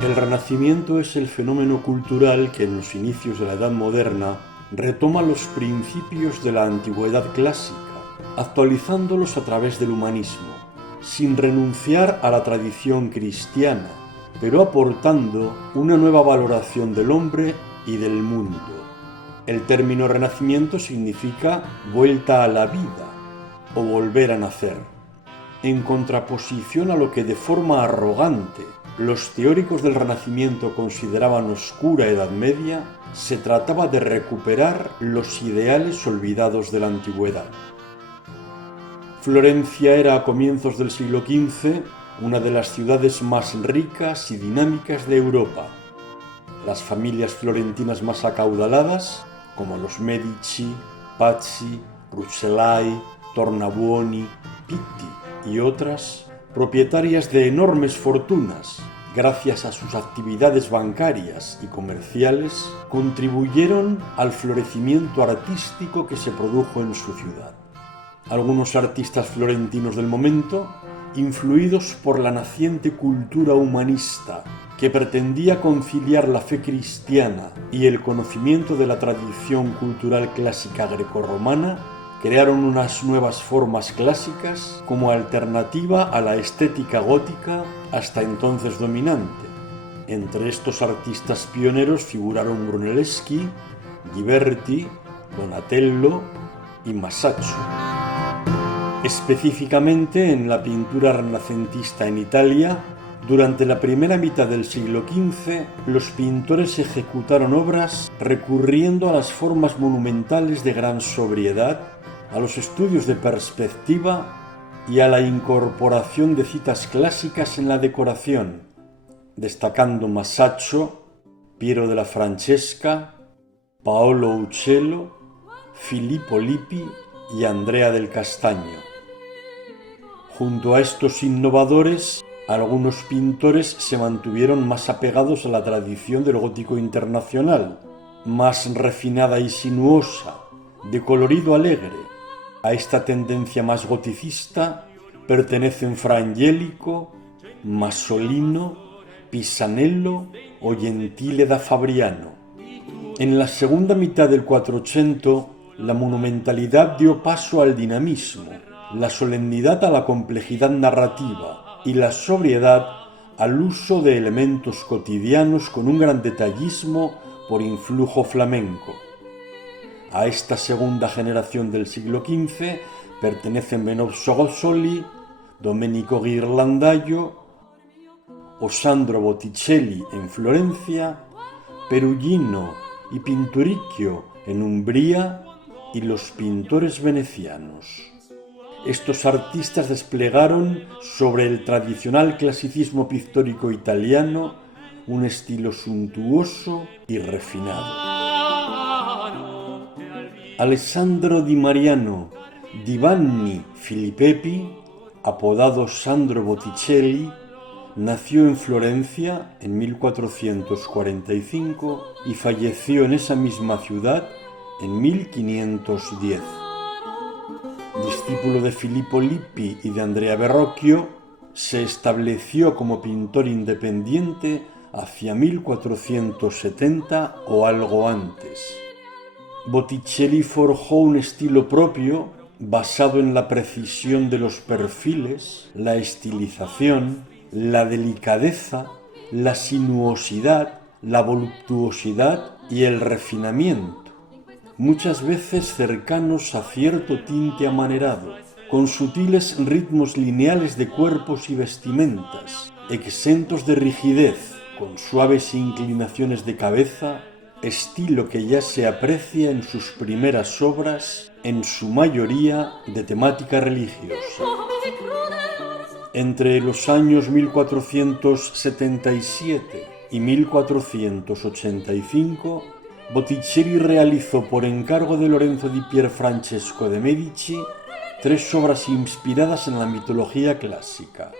El Renacimiento es el fenómeno cultural que en los inicios de la Edad Moderna retoma los principios de la antigüedad clásica, actualizándolos a través del humanismo, sin renunciar a la tradición cristiana, pero aportando una nueva valoración del hombre y del mundo. El término Renacimiento significa vuelta a la vida o volver a nacer, en contraposición a lo que de forma arrogante los teóricos del Renacimiento consideraban oscura Edad Media. Se trataba de recuperar los ideales olvidados de la antigüedad. Florencia era a comienzos del siglo XV una de las ciudades más ricas y dinámicas de Europa. Las familias florentinas más acaudaladas, como los Medici, Pazzi, Rucellai, Tornabuoni, Pitti y otras, propietarias de enormes fortunas, gracias a sus actividades bancarias y comerciales, contribuyeron al florecimiento artístico que se produjo en su ciudad. Algunos artistas florentinos del momento, influidos por la naciente cultura humanista que pretendía conciliar la fe cristiana y el conocimiento de la tradición cultural clásica grecorromana, crearon unas nuevas formas clásicas como alternativa a la estética gótica hasta entonces dominante. Entre estos artistas pioneros figuraron Brunelleschi, Ghiberti, Donatello y Masaccio. Específicamente en la pintura renacentista en Italia, durante la primera mitad del siglo XV, los pintores ejecutaron obras recurriendo a las formas monumentales de gran sobriedad, a los estudios de perspectiva y a la incorporación de citas clásicas en la decoración, destacando Masaccio, Piero della Francesca, Paolo Uccello, Filippo Lippi y Andrea del Castagno. Junto a estos innovadores, algunos pintores se mantuvieron más apegados a la tradición del gótico internacional, más refinada y sinuosa, de colorido alegre. A esta tendencia más goticista pertenecen Fra Angelico, Masolino, Pisanello o Gentile da Fabriano. En la segunda mitad del 400, la monumentalidad dio paso al dinamismo, la solemnidad a la complejidad narrativa y la sobriedad al uso de elementos cotidianos con un gran detallismo por influjo flamenco. A esta segunda generación del siglo XV pertenecen Benozzo Gozzoli, Domenico Ghirlandaio o Sandro Botticelli en Florencia, Perugino y Pinturicchio en Umbría y los pintores venecianos. Estos artistas desplegaron sobre el tradicional clasicismo pictórico italiano un estilo suntuoso y refinado. Alessandro Di Mariano di Vanni Filippeppi, apodado Sandro Botticelli, nació en Florencia en 1445 y falleció en esa misma ciudad en 1510. Discípulo de Filippo Lippi y de Andrea Verrocchio, se estableció como pintor independiente hacia 1470 o algo antes. Botticelli forjó un estilo propio basado en la precisión de los perfiles, la estilización, la delicadeza, la sinuosidad, la voluptuosidad y el refinamiento, muchas veces cercanos a cierto tinte amanerado, con sutiles ritmos lineales de cuerpos y vestimentas, exentos de rigidez, con suaves inclinaciones de cabeza, estilo que ya se aprecia en sus primeras obras, en su mayoría de temática religiosa. Entre los años 1477 y 1485, Botticelli realizó por encargo de Lorenzo di Pierfrancesco de Medici 3 obras inspiradas en la mitología clásica: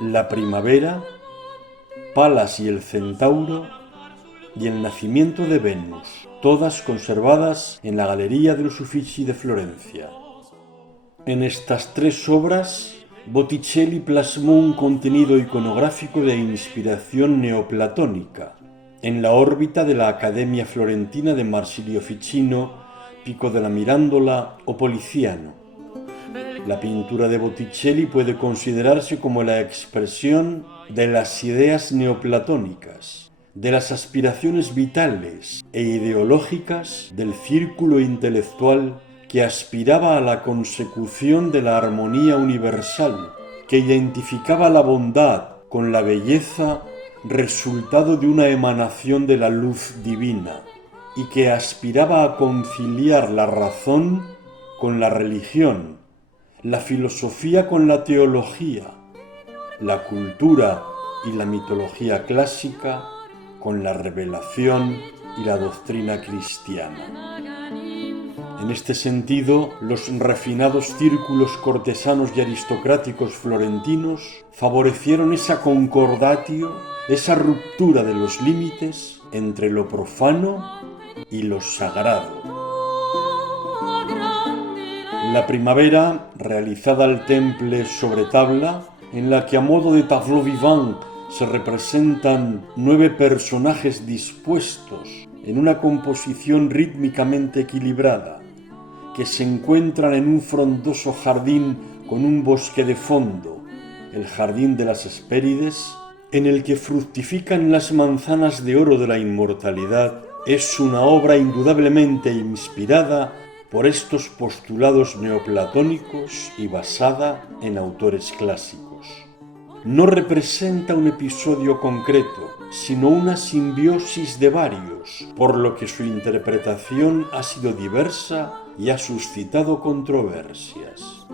La primavera, Palas y el centauro y el nacimiento de Venus, todas conservadas en la Galería de los Uffizi de Florencia. En estas 3 obras Botticelli plasmó un contenido iconográfico de inspiración neoplatónica en la órbita de la Academia Florentina de Marsilio Ficino, Pico della Mirandola o Poliziano. La pintura de Botticelli puede considerarse como la expresión de las ideas neoplatónicas, de las aspiraciones vitales e ideológicas del círculo intelectual que aspiraba a la consecución de la armonía universal, que identificaba la bondad con la belleza, resultado de una emanación de la luz divina, y que aspiraba a conciliar la razón con la religión, la filosofía con la teología, la cultura y la mitología clásica con la revelación y la doctrina cristiana. En este sentido, los refinados círculos cortesanos y aristocráticos florentinos favorecieron esa concordatio, esa ruptura de los límites entre lo profano y lo sagrado. La primavera, realizada al temple sobre tabla, en la que a modo de tableau vivant se representan 9 personajes dispuestos en una composición rítmicamente equilibrada, que se encuentran en un frondoso jardín con un bosque de fondo, el jardín de las Hespérides, en el que fructifican las manzanas de oro de la inmortalidad, es una obra indudablemente inspirada por estos postulados neoplatónicos y basada en autores clásicos. No representa un episodio concreto, sino una simbiosis de varios, por lo que su interpretación ha sido diversa y ha suscitado controversias.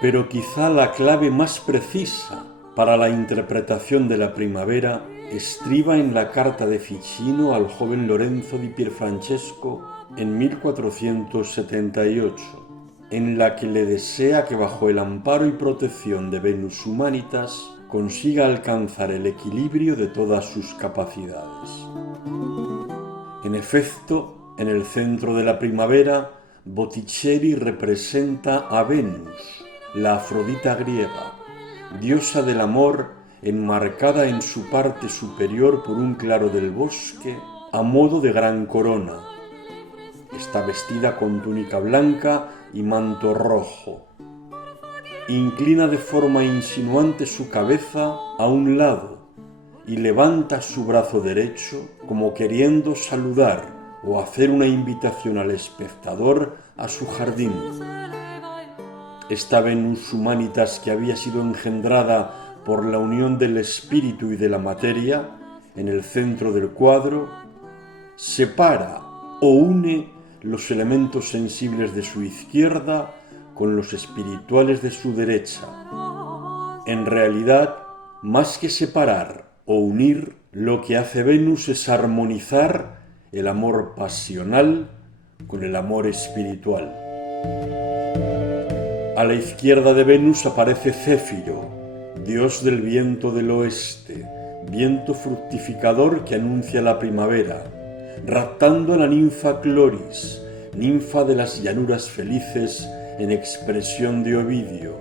Pero quizá la clave más precisa para la interpretación de la primavera estriba en la carta de Ficino al joven Lorenzo di Pierfrancesco en 1478, en la que le desea que bajo el amparo y protección de Venus Humanitas consiga alcanzar el equilibrio de todas sus capacidades. En efecto, en el centro de la primavera, Botticelli representa a Venus, la Afrodita griega, diosa del amor enmarcada en su parte superior por un claro del bosque a modo de gran corona. Está vestida con túnica blanca y manto rojo. Inclina de forma insinuante su cabeza a un lado y levanta su brazo derecho como queriendo saludar o hacer una invitación al espectador a su jardín. Esta Venus Humanitas, que había sido engendrada por la unión del espíritu y de la materia, en el centro del cuadro, separa o une los elementos sensibles de su izquierda con los espirituales de su derecha. En realidad, más que separar o unir, lo que hace Venus es armonizar el amor pasional con el amor espiritual. A la izquierda de Venus aparece Céfiro, dios del viento del oeste, viento fructificador que anuncia la primavera, raptando a la ninfa Cloris, ninfa de las llanuras felices en expresión de Ovidio,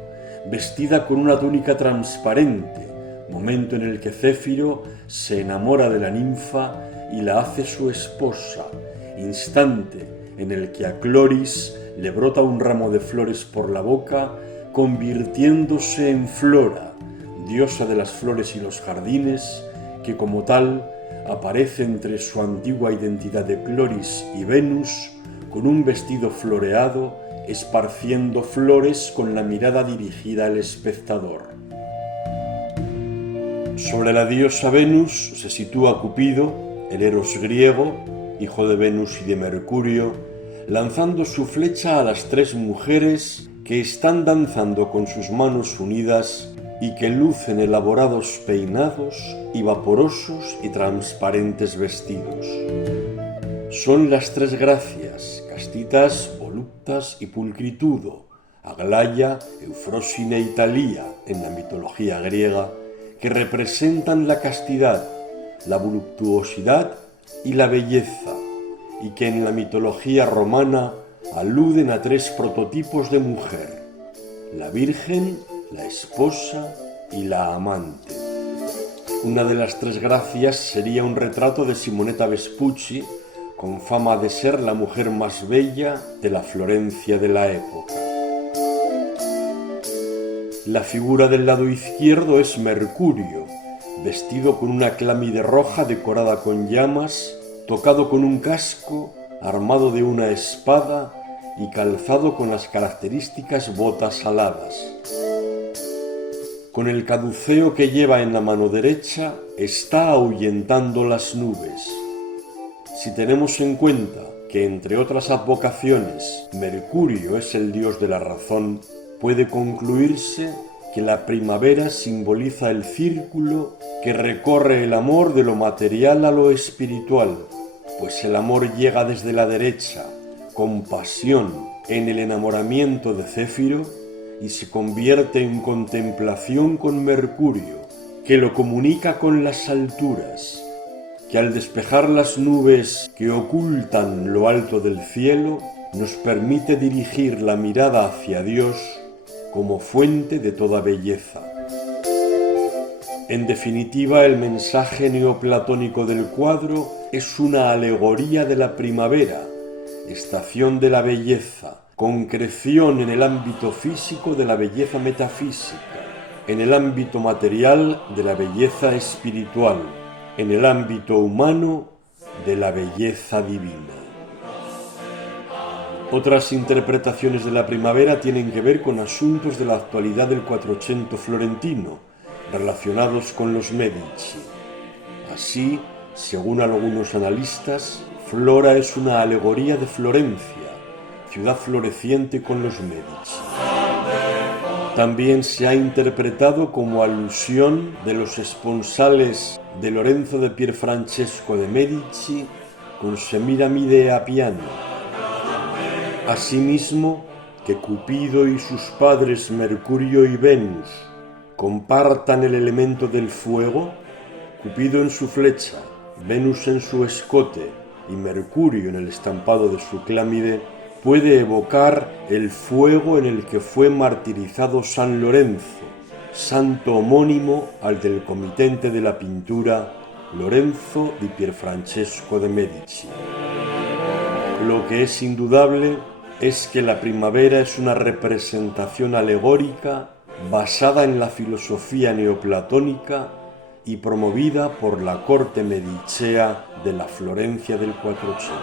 vestida con una túnica transparente, momento en el que Céfiro se enamora de la ninfa y la hace su esposa, instante en el que a Cloris le brota un ramo de flores por la boca, convirtiéndose en Flora, diosa de las flores y los jardines, que como tal aparece entre su antigua identidad de Cloris y Venus, con un vestido floreado, esparciendo flores con la mirada dirigida al espectador. Sobre la diosa Venus se sitúa Cupido, el Eros griego, hijo de Venus y de Mercurio, lanzando su flecha a las 3 mujeres que están danzando con sus manos unidas y que lucen elaborados peinados y vaporosos y transparentes vestidos. Son las 3 gracias, castitas, voluptas y pulcritudo, Aglaya, Eufrósine y Talía en la mitología griega, que representan la castidad, la voluptuosidad y la belleza, y que en la mitología romana aluden a 3 prototipos de mujer, la Virgen, la esposa y la amante. Una de las tres gracias sería un retrato de Simonetta Vespucci, con fama de ser la mujer más bella de la Florencia de la época. La figura del lado izquierdo es Mercurio, vestido con una clámide roja decorada con llamas, tocado con un casco, armado de una espada y calzado con las características botas aladas. Con el caduceo que lleva en la mano derecha, está ahuyentando las nubes. Si tenemos en cuenta que, entre otras advocaciones, Mercurio es el dios de la razón, puede concluirse que la primavera simboliza el círculo que recorre el amor de lo material a lo espiritual, pues el amor llega desde la derecha, con pasión, en el enamoramiento de Céfiro, y se convierte en contemplación con Mercurio, que lo comunica con las alturas, que al despejar las nubes que ocultan lo alto del cielo, nos permite dirigir la mirada hacia Dios como fuente de toda belleza. En definitiva, el mensaje neoplatónico del cuadro es una alegoría de la primavera, estación de la belleza, concreción en el ámbito físico de la belleza metafísica, en el ámbito material de la belleza espiritual, en el ámbito humano de la belleza divina. Otras interpretaciones de la primavera tienen que ver con asuntos de la actualidad del Quattrocento florentino, relacionados con los Medici. Así, según algunos analistas, Flora es una alegoría de Florencia, ciudad floreciente con los Medici. También se ha interpretado como alusión de los esponsales de Lorenzo de Pierfrancesco de Medici con Semiramide a piano. Asimismo, que Cupido y sus padres Mercurio y Venus compartan el elemento del fuego, Cupido en su flecha, Venus en su escote y Mercurio en el estampado de su clámide, puede evocar el fuego en el que fue martirizado San Lorenzo, santo homónimo al del comitente de la pintura Lorenzo di Pierfrancesco de Medici. Lo que es indudable es que la primavera es una representación alegórica basada en la filosofía neoplatónica y promovida por la corte medicea de la Florencia del Quattrocento.